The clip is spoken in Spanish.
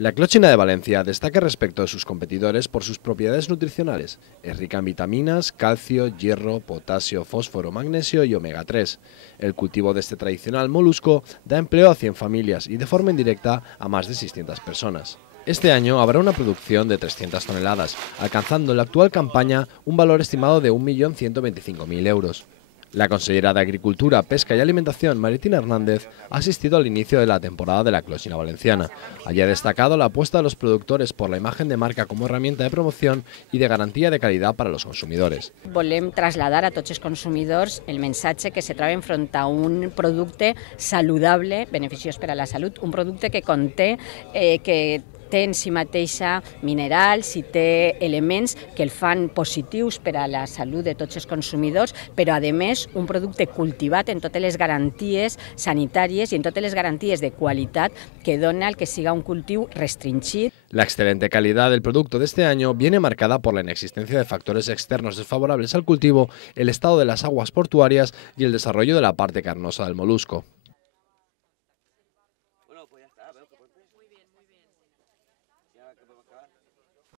La clochina de Valencia destaca respecto de sus competidores por sus propiedades nutricionales. Es rica en vitaminas, calcio, hierro, potasio, fósforo, magnesio y omega 3. El cultivo de este tradicional molusco da empleo a 100 familias y de forma indirecta a más de 600 personas. Este año habrá una producción de 300 toneladas, alcanzando en la actual campaña un valor estimado de 1.125.000 euros. La consellera de Agricultura, Pesca y Alimentación, Maritina Hernández, ha asistido al inicio de la temporada de la clochina valenciana. Allí ha destacado la apuesta de los productores por la imagen de marca como herramienta de promoción y de garantía de calidad para los consumidores. Volem traslladar a tots els consumidors el missatge que se troben enfront a un producte saludable, beneficiós per a la salut, un producte que conté que té en si mateixa minerals i té elements que el fan positius per a la salut de tots els consumidors, però a més un producte cultivat en totes les garanties sanitàries i en totes les garanties de qualitat que dona el que siga un cultiu restringit. La excelente calidad del producto de este año viene marcada por la inexistencia de factores externos desfavorables al cultivo, el estado de las aguas portuarias y el desarrollo de la parte carnosa del molusco. Bueno, pues ya está, veo que muy bien. Ya que podemos acabar.